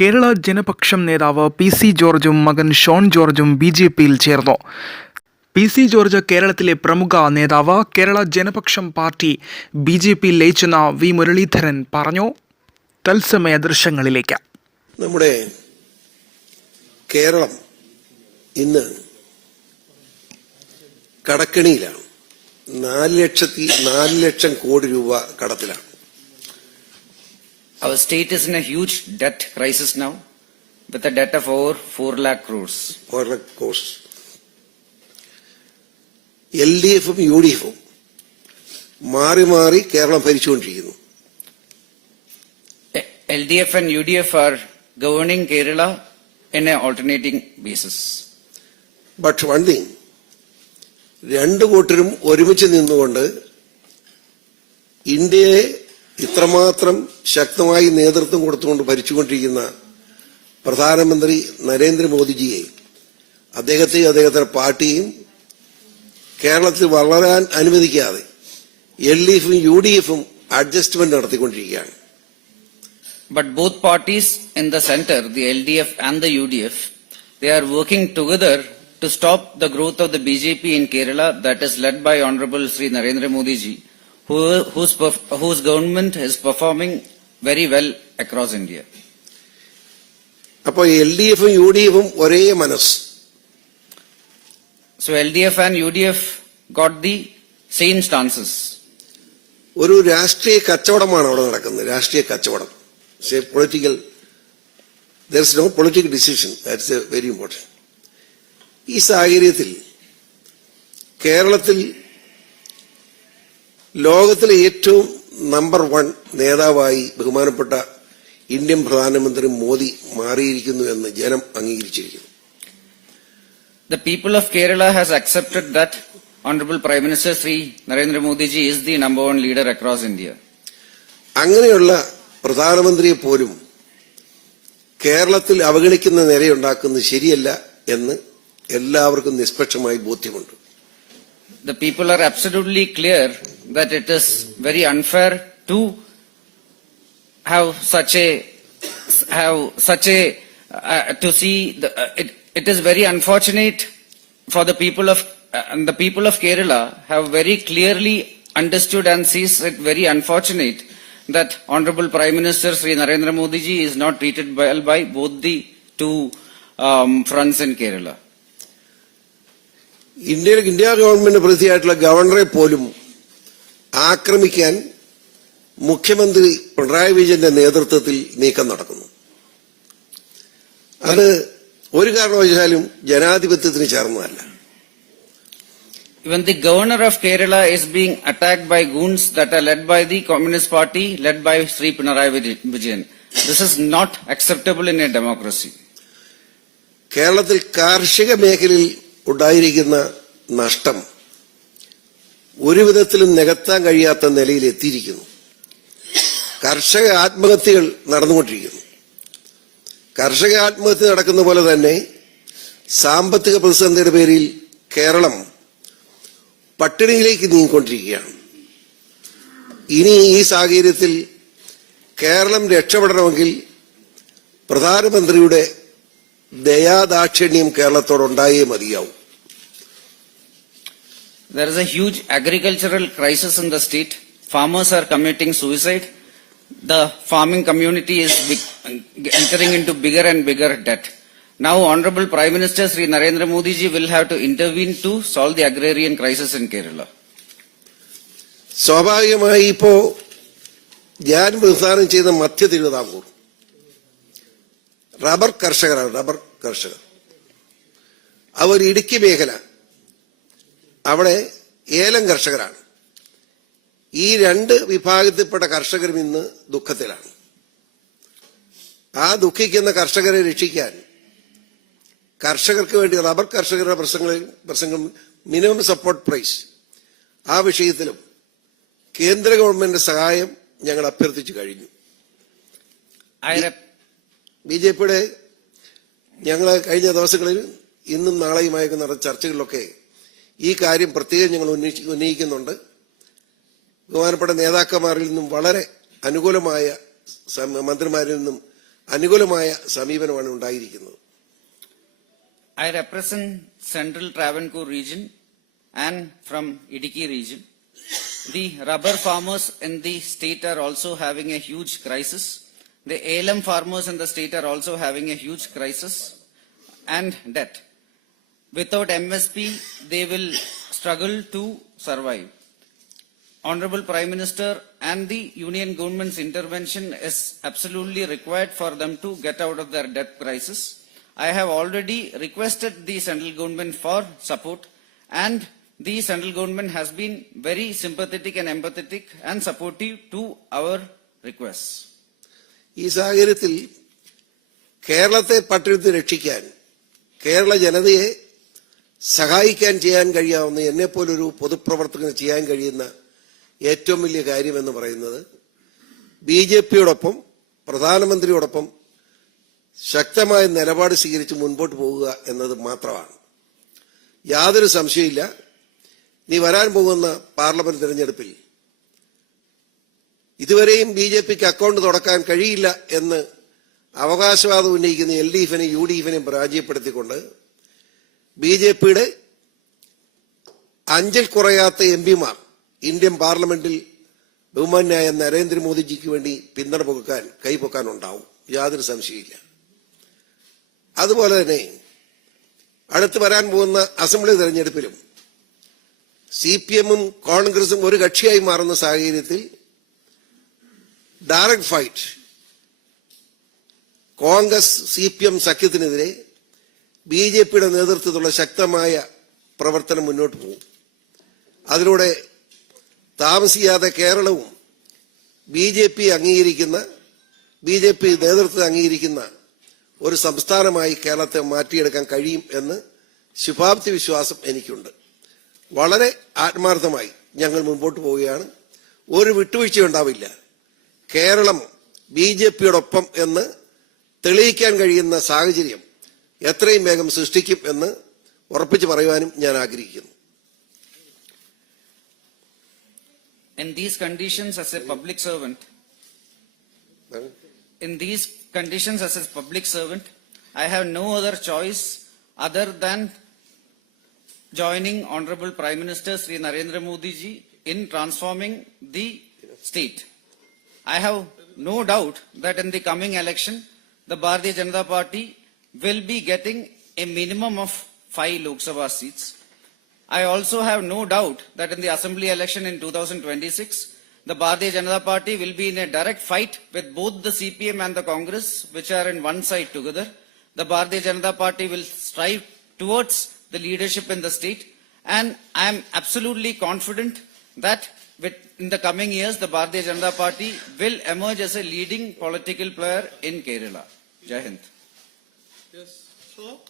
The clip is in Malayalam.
കേരള ജനപക്ഷം നേതാവ് പി സി ജോർജും മകൻ ഷോൺ ജോർജും ബി ജെ പിയിൽ ചേർന്നു. പി സി ജോർജ് കേരളത്തിലെ പ്രമുഖ നേതാവ് Kerala Janapaksham party B J പിയിൽ ലയിച്ചെന്ന വി മുരളീധരൻ പറഞ്ഞു. തത്സമയ ദൃശ്യങ്ങളിലേക്ക്. നമ്മുടെ കേരളം ഇന്ന് കടക്കണിയിലാണ്. നാല് ലക്ഷത്തി നാല് ലക്ഷം കോടി രൂപ കടത്തിലാണ്. Our state is in a huge debt crisis now, with a debt of over 4 lakh crores. ഓരോ കോഴ്സ് എൽ ഡി എഫും യു ഡി എഫും മാറി മാറി Keralam ഭരിച്ചുകൊണ്ടിരിക്കുന്നു Eh, LDF and UDF are governing Kerala in a alternating basis. But one thing രണ്ട് കൂട്ടരും ഒരുമിച്ച് നിന്നുകൊണ്ട് ഇന്ത്യയെ ഇത്രമാത്രം ശക്തമായി നേതൃത്വം കൊടുത്തുകൊണ്ട് ഭരിച്ചുകൊണ്ടിരിക്കുന്ന പ്രധാനമന്ത്രി നരേന്ദ്രമോദിജിയെ അദ്ദേഹത്തെയും അദ്ദേഹത്തിന്റെ പാർട്ടിയും കേരളത്തിൽ വളരാൻ അനുവദിക്കാതെ എൽ ഡി എഫും യു ഡി എഫും അഡ്ജസ്റ്റ്മെന്റ് നടത്തിക്കൊണ്ടിരിക്കുകയാണ് But both parties in the center, the LDF and the UDF, they are working together to stop the growth of the BJP in Kerala that is led by Honorable Sri Narendra Modi ji, who, whose, perf- whose government is performing very well across India. അപ്പോൾ എൽ ഡി എഫും യു ഡി എഫും ഒരേ മനസ്സ് So LDF and UDF got the same stances. ഒരു രാഷ്ട്രീയ കച്ചവടമാണ് അവിടെ നടക്കുന്നത് രാഷ്ട്രീയ കച്ചവടം political there is no political decision that's a very important ഈ സാഹചര്യത്തിൽ കേരളത്തിൽ ലോകത്തിലെ ഏറ്റവും നമ്പർ വൺ നേതാവായി ബഹുമാനപ്പെട്ട ഇന്ത്യൻ പ്രധാനമന്ത്രി മോദി മാറിയിരിക്കുന്നു എന്ന് ജനം അംഗീകരിച്ചിരിക്കുന്നു The people of Kerala has accepted that honourable prime minister Shri Narendra Modi ji is the number one leader across India. അങ്ങനെയുള്ള പ്രധാനമന്ത്രിയെ പോലും കേരളത്തിൽ അവഗണിക്കുന്ന നിലയുണ്ടാക്കുന്നത് ശരിയല്ല എന്ന് എല്ലാവർക്കും നിഷ്പക്ഷമായി ബോധ്യമുണ്ട് The people are absolutely clear that it is very unfair to have such a have such a uh, to see the, uh, it, it is very unfortunate for the people of uh, and the people of Kerala have very clearly understood and sees it very unfortunate that Honorable Prime Minister Sri Narendra Modi ji is not treated well by both the two um, fronts in Kerala. ഇന്ത്യയിൽ ഇന്ത്യ ഗവൺമെന്റ് പ്രതിയായിട്ടുള്ള ഗവർണറെ പോലും ആക്രമിക്കാൻ മുഖ്യമന്ത്രി പിണറായി വിജയന്റെ നേതൃത്വത്തിൽ നീക്കം നടക്കുന്നു അത് ഒരു കാരണവശാലും ജനാധിപത്യത്തിന് ചേർന്നതല്ല Even the governor of Kerala is being attacked by goons that are led by the Communist Party, led by Sri Pinarayi Vijayan. This is not acceptable in a democracy. കേരളത്തിൽ കാർഷിക മേഖലയിൽ ഉണ്ടായിരിക്കുന്ന നഷ്ടം ഒരു വിധത്തിലും നികത്താൻ കഴിയാത്ത നിലയിൽ എത്തിയിരിക്കുന്നു. കർഷക ആത്മഹത്യകൾ നടന്നുകൊണ്ടിരിക്കുന്നു. കർഷക ആത്മഹത്യ നടക്കുന്ന പോലെ തന്നെ സാമ്പത്തിക പ്രതിസന്ധിയുടെ പേരിൽ കേരളം പട്ടിണിയിലേക്ക് നീങ്ങിക്കൊണ്ടിരിക്കുകയാണ്. ഇനി ഈ സാഹചര്യത്തിൽ കേരളം രക്ഷപ്പെടണമെങ്കിൽ പ്രധാനമന്ത്രിയുടെ ദയാദാക്ഷിണ്യം കേരളത്തോടുണ്ടായേ മതിയാവും. There is a huge agricultural crisis in the state. Farmers are committing suicide. The farming community is big, entering into bigger and bigger debt. Now, Honorable Prime Minister Sri Narendra Modi ji will have to intervene to solve the agrarian crisis in Kerala. സ്വാഭാവികമായി ഇപ്പോ ഞാൻ വിധാനം ചെയ്ത മധ്യ തിരുവിതാംകൂർ റബ്ബർ കർഷകരാണ് റബ്ബർ കർഷകർ അവർ ഇടുക്കി മേഖല അവിടെ ഏലം കർഷകരാണ്. ഈ രണ്ട് വിഭാഗത്തിൽപ്പെട്ട കർഷകരും ഇന്ന് ദുഃഖത്തിലാണ്. ആ ദുഃഖിക്കുന്ന കർഷകരെ രക്ഷിക്കാൻ കർഷകർക്ക് വേണ്ടി റബ്ബർ കർഷകരുടെ പ്രശ്നങ്ങളിൽ പ്രസംഗം മിനിമം സപ്പോർട്ട് പ്രൈസ് ആ വിഷയത്തിലും കേന്ദ്ര ഗവൺമെന്റിന്റെ സഹായം ഞങ്ങൾ അഭ്യർത്ഥിച്ചു കഴിഞ്ഞു. ബി ജെ പിയുടെ ഞങ്ങൾ കഴിഞ്ഞ ദിവസങ്ങളിൽ ഇന്നും നാളെയുമായി നടന്ന ചർച്ചകളിലൊക്കെ ഈ കാര്യം പ്രത്യേകം ഞങ്ങൾ ഉന്നയിച്ച് ഉന്നയിക്കുന്നുണ്ട്. ബഹുമാനപ്പെട്ട നേതാക്കന്മാരിൽ നിന്നും വളരെ അനുകൂലമായ മന്ത്രിമാരിൽ നിന്നും അനുകൂലമായ സമീപനമാണ് ഉണ്ടായിരിക്കുന്നത്. I represent central Travancore region and from Idukki region the rubber farmers in the state are also having a huge crisis the elam farmers in the state are also having a huge crisis and debt Without MSP, they will struggle to survive. Honorable Prime Minister and the Union government's intervention is absolutely required for them to get out of their debt crisis. I have already requested the central government for support and the central government has been very sympathetic and empathetic and supportive to our requests. ഈ സാഹചര്യത്തിൽ കേരളത്തെ പട്ടിണത്തിൽ രക്ഷിക്കാൻ കേരള ജനതയെ സഹായിക്കാൻ ചെയ്യാൻ കഴിയാവുന്ന എന്നെപ്പോലൊരു പൊതുപ്രവർത്തകന് ചെയ്യാൻ കഴിയുന്ന ഏറ്റവും വലിയ കാര്യമെന്ന് പറയുന്നത് ബി ജെ പിയോടൊപ്പം പ്രധാനമന്ത്രിയോടൊപ്പം ശക്തമായ നിലപാട് സ്വീകരിച്ച് മുൻപോട്ട് പോകുക എന്നത് മാത്രമാണ്. യാതൊരു സംശയമില്ല നീ വരാൻ പോകുന്ന പാർലമെന്റ് തെരഞ്ഞെടുപ്പിൽ ഇതുവരെയും ബി ജെ പിക്ക് അക്കൗണ്ട് തുറക്കാൻ കഴിയില്ല എന്ന് അവകാശവാദം ഉന്നയിക്കുന്ന എൽ ഡി എഫിനെയും യു ഡി എഫിനെയും പരാജയപ്പെടുത്തിക്കൊണ്ട് ബി ജെ പിയുടെ അഞ്ചിൽ കുറയാത്ത എം പിമാർ ഇന്ത്യൻ പാർലമെന്റിൽ ബഹുമാന്യായ നരേന്ദ്രമോദിജിക്ക് വേണ്ടി പിന്തുണ പൊക്കാൻ കൈപൊക്കാൻ യാതൊരു സംശയമില്ല അതുപോലെ തന്നെ അടുത്ത് വരാൻ പോകുന്ന അസംബ്ലി തെരഞ്ഞെടുപ്പിലും സി പി എമ്മും കോൺഗ്രസും ഒരു കക്ഷിയായി മാറുന്ന സാഹചര്യത്തിൽ direct fight Congress C P M സഖ്യത്തിനെതിരെ B J പിയുടെ നേതൃത്വത്തിലുള്ള ശക്തമായ പ്രവർത്തനം മുന്നോട്ട് പോകും. അതിലൂടെ താമസിയാതെ കേരളവും ബി ജെ പി അംഗീകരിക്കുന്ന ബി ജെ പി നേതൃത്വം അംഗീകരിക്കുന്ന ഒരു സംസ്ഥാനമായി കേരളത്തെ മാറ്റിയെടുക്കാൻ കഴിയും എന്ന് ശുഭാപ്തി വിശ്വാസം എനിക്കുണ്ട്. വളരെ ആത്മാർത്ഥമായി ഞങ്ങൾ മുമ്പോട്ട് പോവുകയാണ്. ഒരു വിട്ടുവീഴ്ച ഉണ്ടാവില്ല. കേരളം ബി ജെ പിയോടൊപ്പം എന്ന് തെളിയിക്കാൻ കഴിയുന്ന സാഹചര്യം എത്രയും വേഗം സൃഷ്ടിക്കും എന്ന് ഉറപ്പിച്ചു പറയുവാനും ഞാൻ ആഗ്രഹിക്കുന്നു In these conditions as a public servant, in these conditions as a public servant, I have no other choice other than joining Honorable Prime Minister Sri Narendra Modi ji in transforming the state. I have no doubt that in the coming election, the Bharatiya Janata Party will be getting a minimum of five Lok Sabha seats. I also have no doubt that in the assembly election in 2026, the Bharatiya Janata Party will be in a direct fight with both the CPM and the Congress, which are in one side together. The Bharatiya Janata Party will strive towards the leadership in the state, and I am absolutely confident that with, in the coming years, the Bharatiya Janata Party will emerge as a leading political player in Kerala. Jai Hind. Yes. Hello?